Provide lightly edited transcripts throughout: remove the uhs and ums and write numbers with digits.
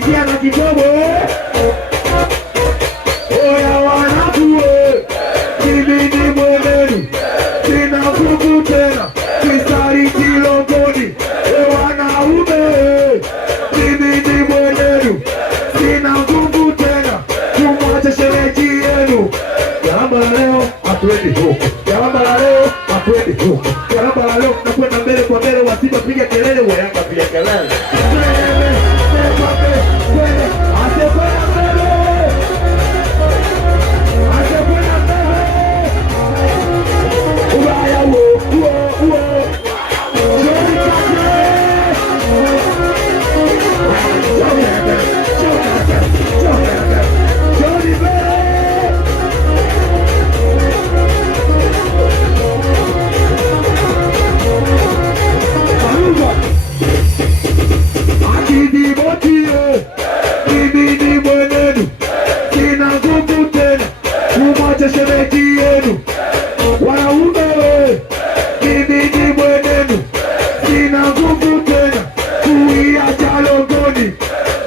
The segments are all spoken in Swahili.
sikia na kidogo. Oya wanangu, mimi ni mwenenu, sina nguvu tena, mistari kilongoni. Wanaume, mimi ni mwenenu, sina nguvu tena, kumwacha shemeji yenu. Jalamba la leo hatuendi huko, jalamba la leo hatuendi huko, jalamba la leo tunakwenda mbele kwa mbele. Wasiba piga kelele, wa Yanga piga kelele. Shemeji yenu. Wanaume, mimi ni mwenenu, sina nguvu tena, kuiacha longoni.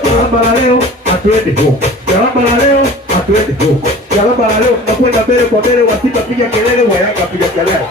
Jalamba la leo hatuendi huko, jalamba la leo hatuendi huko, jalamba la leo tunakwenda mbele kwa mbele. Wasiba piga kelele, wa Yanga piga kelele.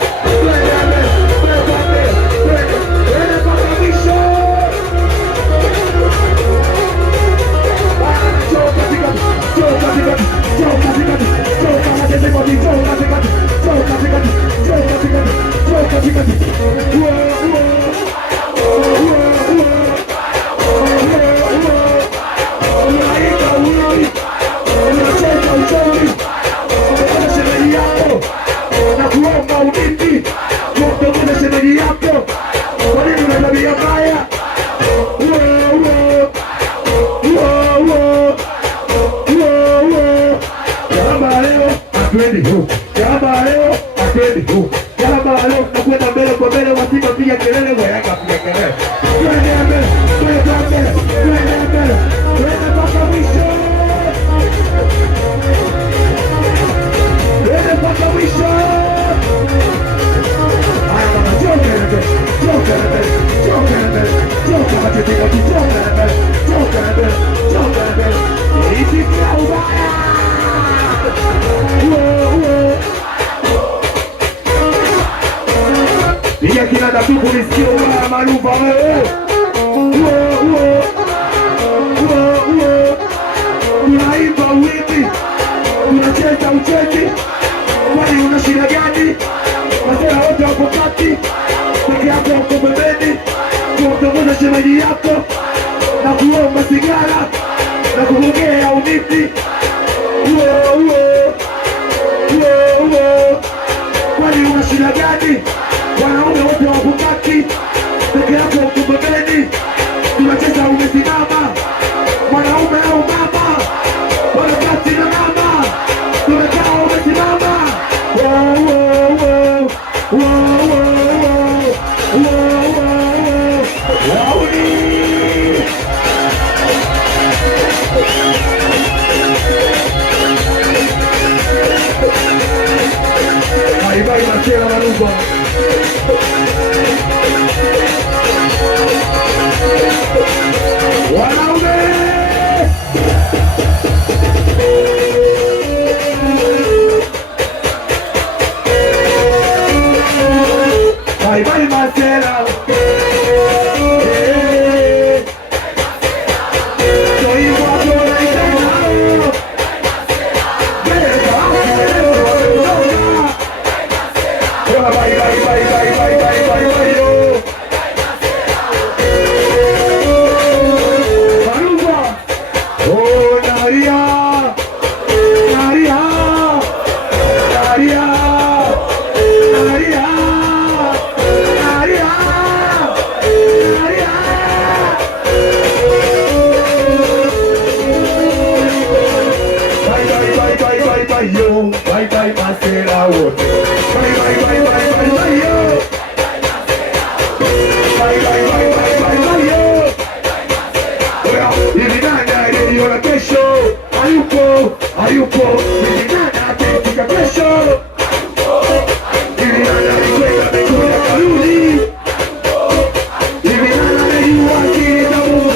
Jalamba leo hatuendi huko, jalamba leo tunakwenda mbele kwa mbele. Wasiba piga kelele, wa Yanga piga kelele. Twende mbele, twende mbele, twende mbele, twende mpaka mwisho, twende mpaka mwisho. Haya bwana, choka mbele, choka mbele, choka mbele, choka katika choka mbele, choka mbele, choka mbele. Isikia ubaya. Piga kinanda tu kunisikia ubaya manuva wewe. Unaimba wimbi, unacheza uchezi, kwani una shida gani? Masela wote wako kati, peke yako wako pembeni, kuongoza shemeji yako na kuomba sigara na kugongea unifi. Kwani una shida gani? Wanaume wote wako kati, peke yako wako pembeni, tunacheza umesimama. Mwanaume au mama, wala kati na mama, tumekaa umesimama. Bye Marcela Manuva. Wanaume, bye Marcela. Bye bye Marcela wote. Bye bye yo. Bye yo. Oya, hivi nani aliona kesho? Hayupo. Hivi nani atafika kesho? Hivi nani alikwenda mbinguni akarudi? Hivi nani anayua akili za Mungu?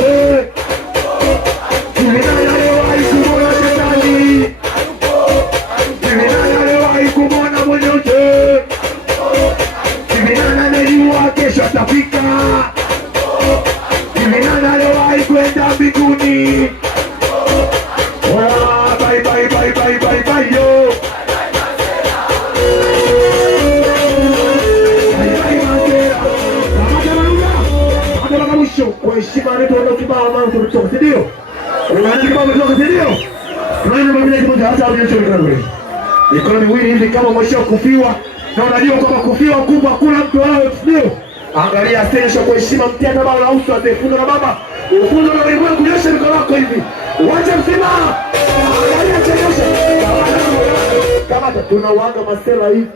kimetoka, si ndio? Unaona kibao kimetoka, si ndio? Tunaona mabili kimoja hata au nyosho kule. Mikono miwili hivi kama mwisho kufiwa na unajua kwamba kufiwa kubwa hakuna mtu wao, si ndio? Angalia asensha kwa heshima mtiana bao la uso atefundo na baba. Ufundo na wewe kunyosha mikono yako hivi. Wacha msema. Angalia asensha. Kama tunawanga masela hivi.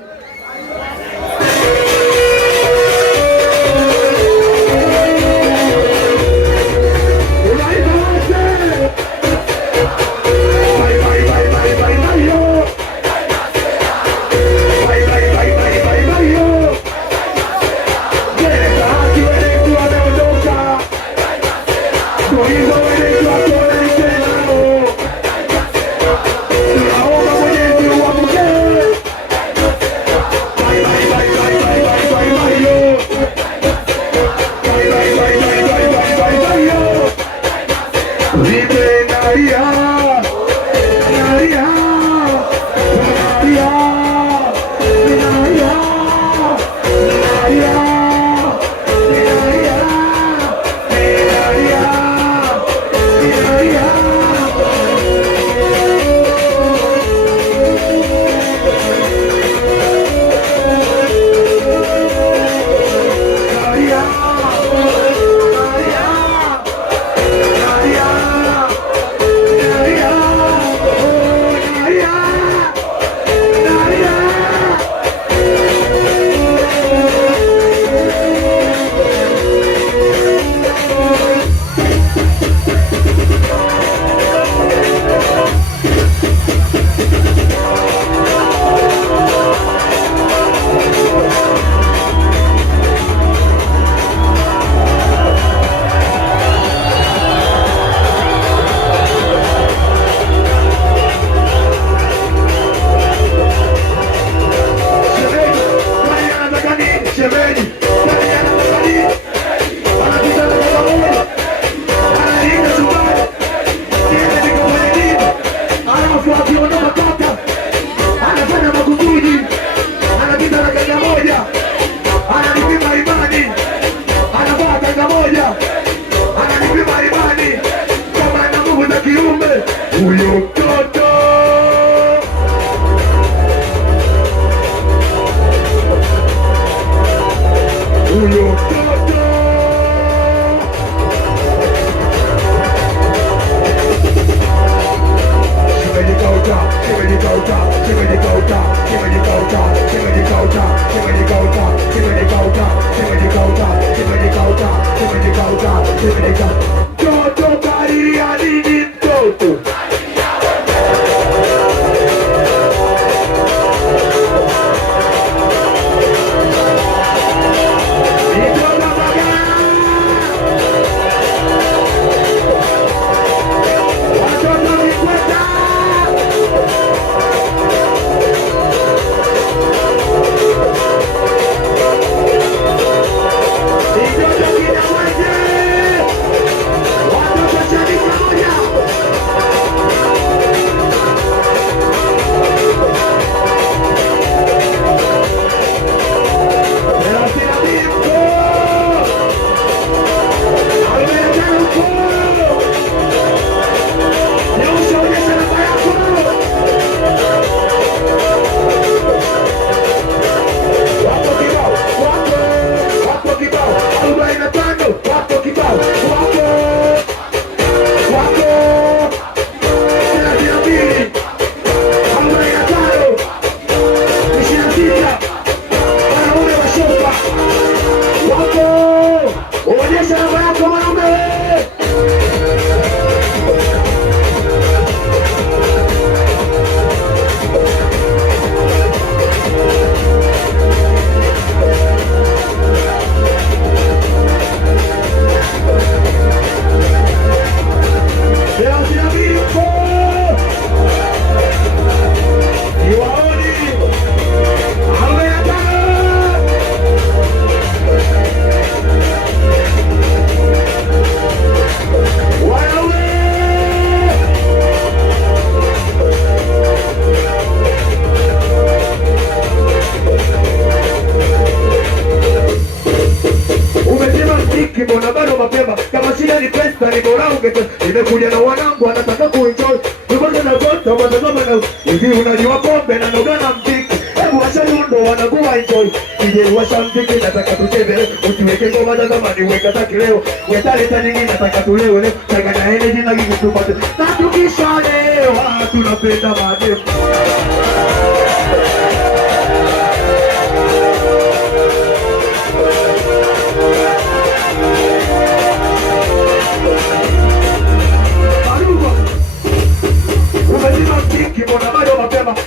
ungeta. Nimekuja na wanangu wanataka kuenjoy. Tukote na zote watazama na hivi unajua pombe na noga na mziki. Hebu washa yundo wanakuwa enjoy. Ije washa mziki nataka tucheze. Usiweke ngoma za zamani weka za kileo. Weta leta nyingi nataka tuleo leo. Changa na energy na gigu tupate. Na tukishalewa tunapenda mademu.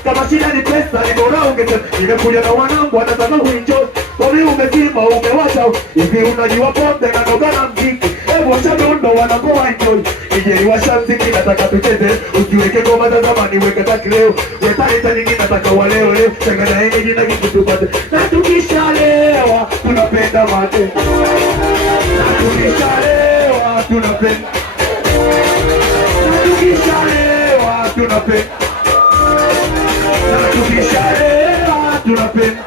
Kama shida ni pesa, ni bora ungeta. Nimekuja na wanangu wanataka kuenjoy. Kwa mimi umezima, umewasha. Hivi unajua pombe na noga na mziki. Hebu washa dondo wanakuwa enjoy. Nije washa mziki nataka tucheze. Usiweke ngoma za zamani weka za kileo. Weta leta nyingi nataka waleo leo. Changa na energy na kitu tupate. Na tukishalewa tunapenda mate. Na tukishalewa tunapenda. Na tukishalewa tunapenda. Na tukishalewa tunapenda.